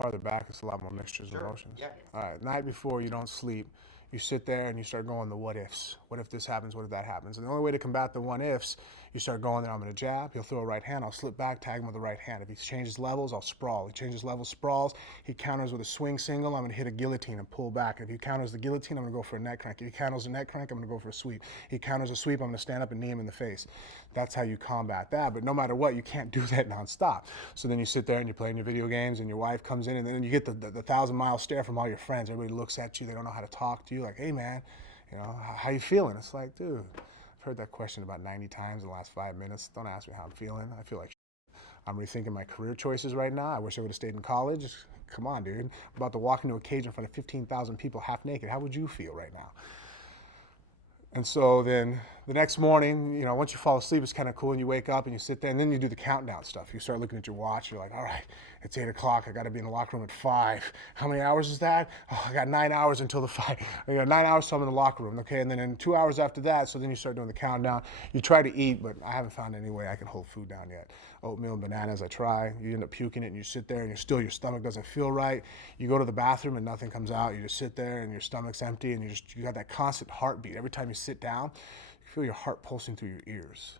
farther back, it's a lot more mixtures of Sure. emotions. Yeah. All right, night before you don't sleep, you sit there and you start going the what ifs. What if this happens? What if that happens? And the only way to combat the what ifs, you start going there. I'm going to jab. He'll throw a right hand. I'll slip back, tag him with the right hand. If he changes levels, I'll sprawl. He changes levels, sprawls. He counters with a swing single. I'm going to hit a guillotine and pull back. If he counters the guillotine, I'm going to go for a neck crank. If he counters a neck crank, I'm going to go for a sweep. He counters a sweep, I'm going to stand up and knee him in the face. That's how you combat that. But no matter what, you can't do that nonstop. So then you sit there and you're playing your video games, and your wife comes in, and then you get the 1,000-mile stare from all your friends. Everybody looks at you. They don't know how to talk to you. Like, hey, man, how you feeling? It's like, dude, I've heard that question about 90 times in the last 5 minutes. Don't ask me how I'm feeling. I feel like I'm rethinking my career choices right now. I wish I would have stayed in college. Come on, dude. I'm about to walk into a cage in front of 15,000 people half naked. How would you feel right now? And so then the next morning, once you fall asleep, it's kind of cool, and you wake up and you sit there, and then you do the countdown stuff. You start looking at your watch. You're like, all right, it's 8 o'clock. I got to be in the locker room at 5. How many hours is that? Oh, I got 9 hours until the fight. I got 9 hours till I'm in the locker room. Okay, and then in 2 hours after that, so then you start doing the countdown. You try to eat, but I haven't found any way I can hold food down yet. Oatmeal and bananas, I try. You end up puking it, and you sit there, and your stomach doesn't feel right. You go to the bathroom, and nothing comes out. You just sit there, and your stomach's empty, and you got that constant heartbeat. Every time you sit down, you feel your heart pulsing through your ears.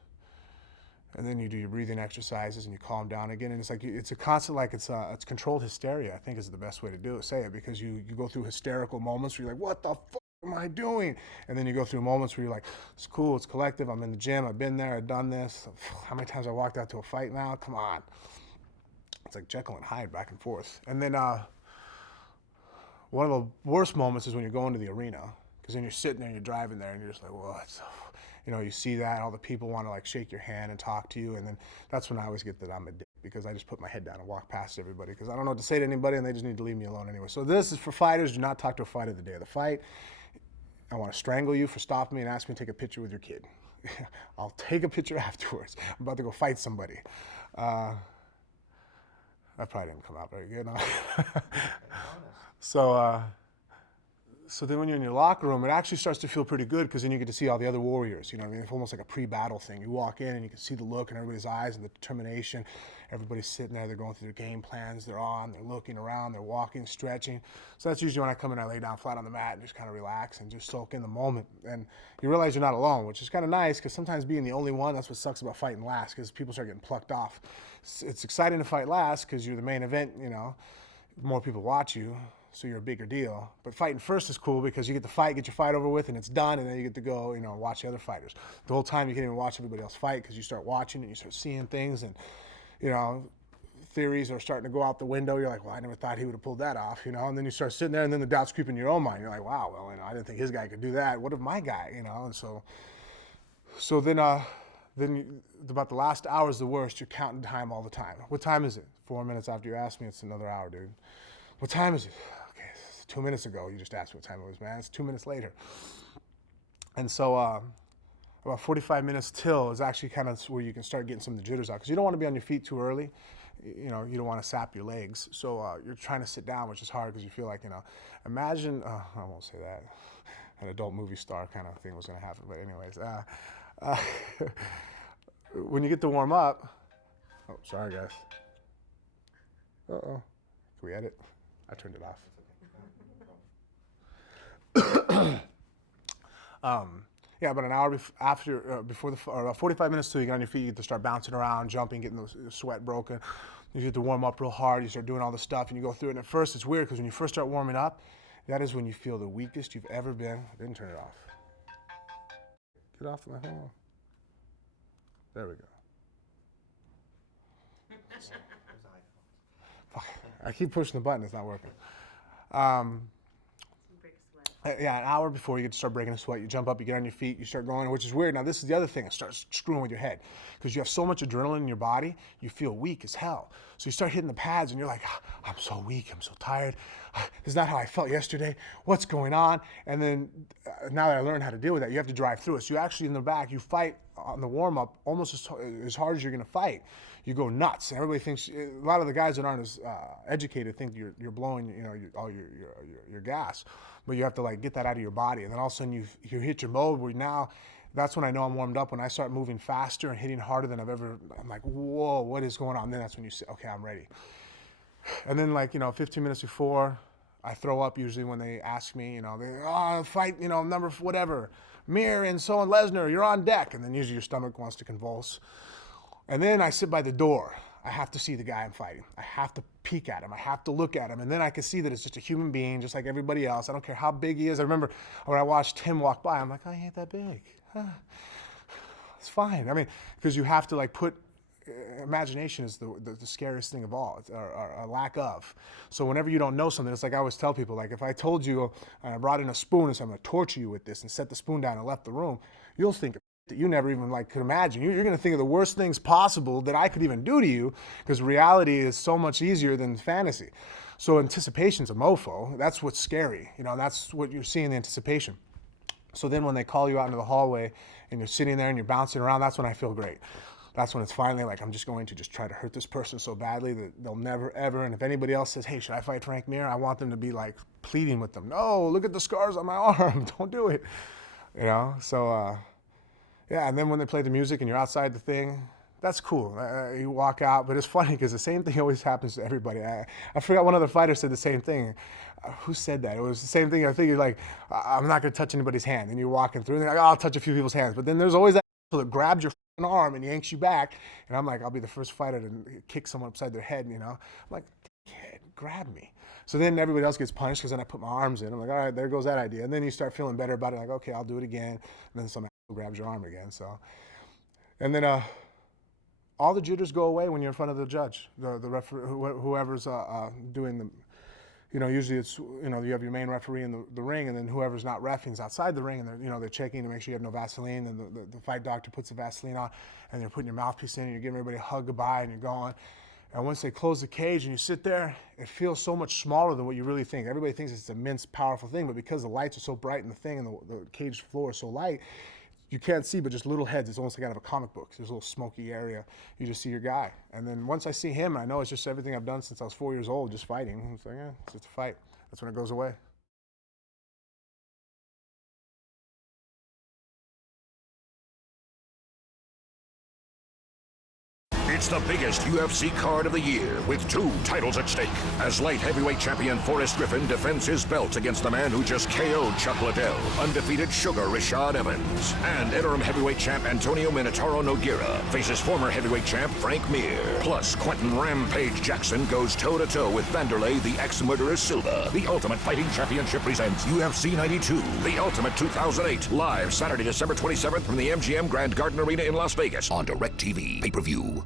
And then you do your breathing exercises and you calm down again. And it's like it's a constant, like it's controlled hysteria, I think, is the best way to say it, because you go through hysterical moments where you're like, what the fuck am I doing? And then you go through moments where you're like, it's cool, it's collective, I'm in the gym, I've been there, I've done this. How many times I walked out to a fight now? Come on. It's like Jekyll and Hyde back and forth. And then one of the worst moments is when you're going to the arena, because then you're sitting there and you're driving there and you're just like, what? You see that, all the people want to like shake your hand and talk to you, and then that's when I always get that I'm a dick, because I just put my head down and walk past everybody, because I don't know what to say to anybody, and they just need to leave me alone anyway. So this is for fighters. Do not talk to a fighter the day of the fight. I want to strangle you for stopping me and ask me to take a picture with your kid. I'll take a picture afterwards. I'm about to go fight somebody. That probably didn't come out very good. Huh? So so then when you're in your locker room, it actually starts to feel pretty good, because then you get to see all the other warriors. I mean? It's almost like a pre-battle thing. You walk in and you can see the look in everybody's eyes and the determination. Everybody's sitting there. They're going through their game plans. They're looking around. They're walking, stretching. So that's usually when I come in, I lay down flat on the mat and just kind of relax and just soak in the moment. And you realize you're not alone, which is kind of nice, because sometimes being the only one, that's what sucks about fighting last, because people start getting plucked off. It's exciting to fight last because you're the main event, more people watch you, so you're a bigger deal. But fighting first is cool, because you get to fight, get your fight over with, and it's done, and then you get to go, watch the other fighters. The whole time you can't even watch everybody else fight, because you start watching and you start seeing things, and theories are starting to go out the window. You're like, well, I never thought he would have pulled that off, and then you start sitting there, and then the doubts creep in your own mind. You're like, wow, well, I didn't think his guy could do that. What if my guy, and so then about the last hour is the worst. You're counting time all the time. What time is it? 4 minutes after you asked me, it's another hour, dude. What time is it? Okay, 2 minutes ago. You just asked me what time it was, man. It's 2 minutes later. And so about 45 minutes till is actually kind of where you can start getting some of the jitters out, because you don't want to be on your feet too early. You don't want to sap your legs. So you're trying to sit down, which is hard, because you feel like, imagine, I won't say that, an adult movie star kind of thing was going to happen. But anyways, when you get to warm up, oh, sorry, guys. Uh-oh. Can we edit? I turned it off. Yeah, about an hour before about 45 minutes till you get on your feet, you get to start bouncing around, jumping, getting the sweat broken. You get to warm up real hard. You start doing all this stuff, and you go through it. And at first, it's weird, because when you first start warming up, that is when you feel the weakest you've ever been. I didn't turn it off. Get off my phone. There we go. Fuck. I keep pushing the button. It's not working. Yeah, an hour before you get to start breaking a sweat, you jump up, you get on your feet, you start going, which is weird. Now, this is the other thing. It starts screwing with your head, because you have so much adrenaline in your body, you feel weak as hell. So you start hitting the pads, and you're like, I'm so weak, I'm so tired. This is not how I felt yesterday. What's going on? And then now that I learned how to deal with that, you have to drive through it. So you actually, in the back, you fight on the warm-up almost as hard as you're going to fight. You go nuts, and everybody thinks, a lot of the guys that aren't as educated think you're blowing, all your gas, but you have to like get that out of your body, and then all of a sudden you hit your mode where now, that's when I know I'm warmed up. When I start moving faster and hitting harder than I've ever, I'm like, whoa, what is going on? And then that's when you say, okay, I'm ready. And then, like, 15 minutes before, I throw up usually when they ask me, fight, number whatever, Mir and so on Lesnar, you're on deck. And then usually your stomach wants to convulse. And then I sit by the door. I have to see the guy I'm fighting. I have to peek at him. I have to look at him. And then I can see that it's just a human being, just like everybody else. I don't care how big he is. I remember when I watched him walk by, I'm like, oh, he ain't that big. It's fine. I mean, because you have to like put, imagination is the scariest thing of all, or a lack of. So whenever you don't know something, it's like I always tell people, like if I told you and I brought in a spoon and said I'm going to torture you with this and set the spoon down and left the room, you'll think that you never even like could imagine. You're going to think of the worst things possible that I could even do to you, because reality is so much easier than fantasy. So anticipation's a mofo. That's what's scary. That's what you're seeing, the anticipation. So then when they call you out into the hallway and you're sitting there and you're bouncing around, that's when I feel great. That's when it's finally like, I'm just going to just try to hurt this person so badly that they'll never, ever. And if anybody else says, hey, should I fight Frank Mir? I want them to be like pleading with them. No, look at the scars on my arm. Don't do it. So, yeah. And then when they play the music and you're outside the thing, that's cool. You walk out, but it's funny because the same thing always happens to everybody. I forgot one other fighter said the same thing. Who said that? It was the same thing. I think you're like, I'm not going to touch anybody's hand. And you're walking through and they're like, oh, I'll touch a few people's hands. But then there's always that that grabs your arm and yanks you back. And I'm like, I'll be the first fighter to kick someone upside their head, I'm like, grab me. So then everybody else gets punished because then I put my arms in. I'm like, all right, there goes that idea. And then you start feeling better about it. Like, okay, I'll do it again. And then some asshole grabs your arm again. So, and then all the jitters go away when you're in front of the judge, the referee, whoever's doing the, usually it's, you have your main referee in the ring, and then whoever's not reffing is outside the ring, and they're checking to make sure you have no Vaseline, and the fight doctor puts the Vaseline on, and they're putting your mouthpiece in, and you're giving everybody a hug goodbye, and you're going. And once they close the cage and you sit there, it feels so much smaller than what you really think. Everybody thinks it's an immense, powerful thing, but because the lights are so bright in the thing and the cage floor is so light, you can't see but just little heads. It's almost like out of a comic book. There's a little smoky area. You just see your guy. And then once I see him, I know it's just everything I've done since I was 4 years old, just fighting. It's like, yeah, it's just a fight. That's when it goes away. It's the biggest UFC card of the year, with 2 titles at stake. As light heavyweight champion Forrest Griffin defends his belt against the man who just KO'd Chuck Liddell, undefeated Sugar Rashad Evans. And interim heavyweight champ Antonio Minotauro Nogueira faces former heavyweight champ Frank Mir. Plus, Quentin Rampage Jackson goes toe-to-toe with Vanderlei the ex-murderer Silva. The Ultimate Fighting Championship presents UFC 92, The Ultimate 2008, live Saturday, December 27th from the MGM Grand Garden Arena in Las Vegas on DirecTV. Pay-per-view.